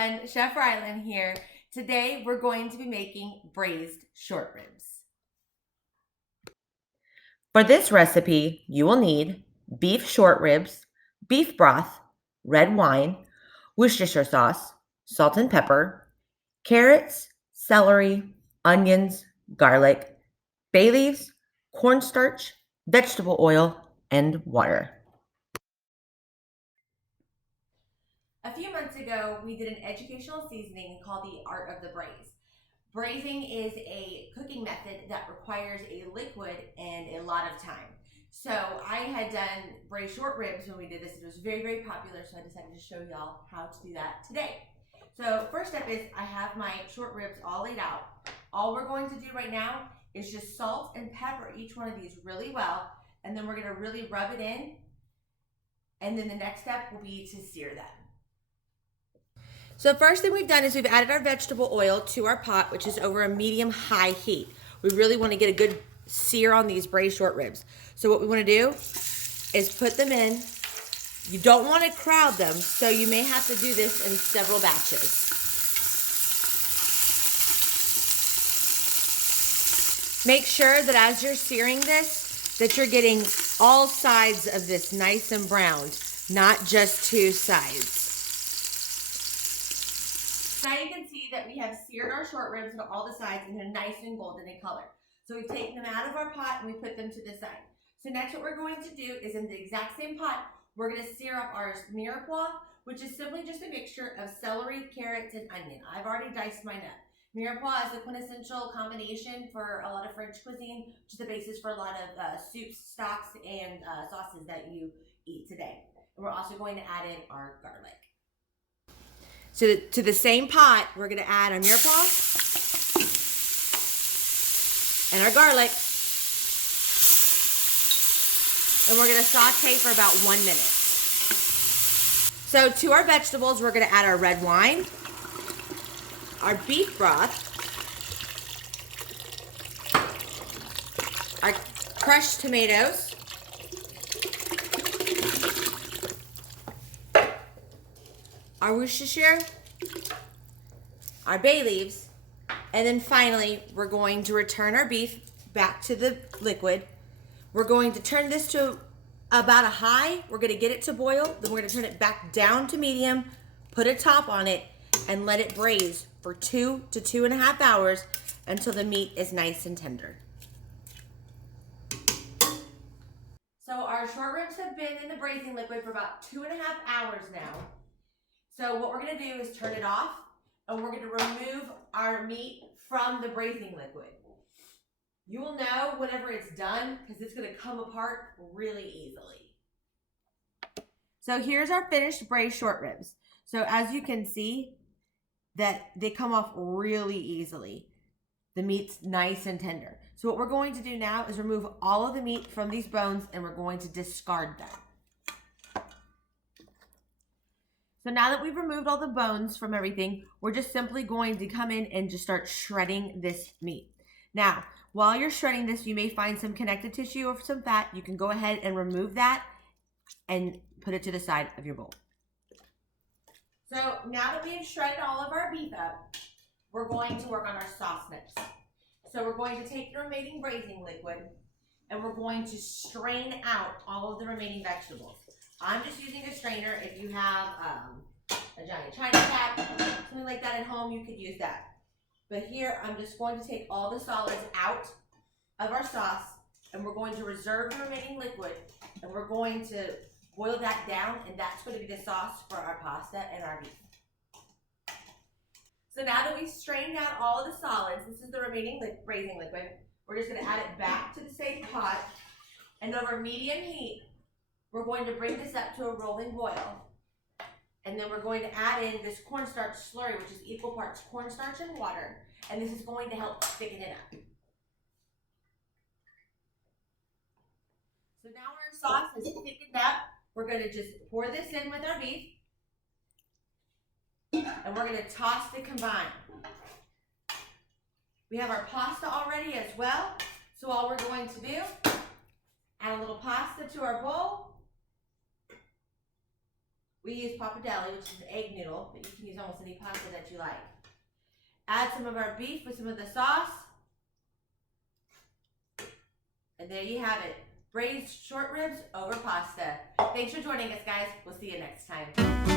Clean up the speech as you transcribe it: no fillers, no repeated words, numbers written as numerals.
everyone, Chef Rylan here. Today we're going to be making braised short ribs. For this recipe, you will need beef short ribs, beef broth, red wine, Worcestershire sauce, salt and pepper, carrots, celery, onions, garlic, bay leaves, cornstarch, vegetable oil, and water. A few months ago, we did an educational seasoning called the Art of the Braise. Braising is a cooking method that requires a liquid and a lot of time. So I had done braised short ribs when we did this. It was very, very popular, so I decided to show y'all how to do that today. So first step is I have my short ribs all laid out. All we're going to do right now is just salt and pepper each one of these really well, and then we're gonna really rub it in, and then the next step will be to sear them. So first thing we've done is we've added our vegetable oil to our pot, which is over a medium-high heat. We really want to get a good sear on these braised short ribs. So what we want to do is put them in. You don't want to crowd them, so you may have to do this in several batches. Make sure that as you're searing this, that you're getting all sides of this nice and browned, not just two sides. Now you can see that we have seared our short ribs on all the sides and they're nice and golden in color. So we've taken them out of our pot and we put them to the side. So next what we're going to do is in the exact same pot, we're going to sear up our mirepoix, which is simply just a mixture of celery, carrots, and onion. I've already diced mine up. Mirepoix is a quintessential combination for a lot of French cuisine, which is the basis for a lot of soups, stocks, and sauces that you eat today. And we're also going to add in our garlic. So to the same pot, we're going to add our mirepoix and our garlic. And we're going to saute for about 1 minute. So to our vegetables, we're going to add our red wine, our beef broth, our crushed tomatoes, our Worcestershire, our bay leaves, and then finally we're going to return our beef back to the liquid. We're going to turn this to about a high. We're going to get it to boil, then we're going to turn it back down to medium, put a top on it, and let it braise for 2 to 2.5 hours until the meat is nice and tender. So our short ribs have been in the braising liquid for about 2.5 hours now. So what we're going to do is turn it off, and we're going to remove our meat from the braising liquid. You will know whenever it's done because it's going to come apart really easily. So here's our finished braised short ribs. So as you can see, that they come off really easily. The meat's nice and tender. So what we're going to do now is remove all of the meat from these bones, and we're going to discard them. So now that we've removed all the bones from everything, we're just simply going to come in and just start shredding this meat. Now, while you're shredding this, you may find some connective tissue or some fat. You can go ahead and remove that and put it to the side of your bowl. So now that we've shredded all of our beef up, we're going to work on our sauce next. So we're going to take the remaining braising liquid and we're going to strain out all of the remaining vegetables. I'm just using a strainer. If you have a giant china cat, something like that at home, you could use that. But here, I'm just going to take all the solids out of our sauce, and we're going to reserve the remaining liquid, and we're going to boil that down, and that's going to be the sauce for our pasta and our beef. So now that we've strained out all of the solids, this is the remaining braising liquid, we're just going to add it back to the same pot, and over medium heat, we're going to bring this up to a rolling boil. And then we're going to add in this cornstarch slurry, which is equal parts cornstarch and water. And this is going to help thicken it up. So now our sauce is thickened up. We're going to just pour this in with our beef. And we're going to toss to combine. We have our pasta already as well. So all we're going to do, add a little pasta to our bowl. We use pappardelle, which is an egg noodle, but you can use almost any pasta that you like. Add some of our beef with some of the sauce. And there you have it. Braised short ribs over pasta. Thanks for joining us, guys. We'll see you next time.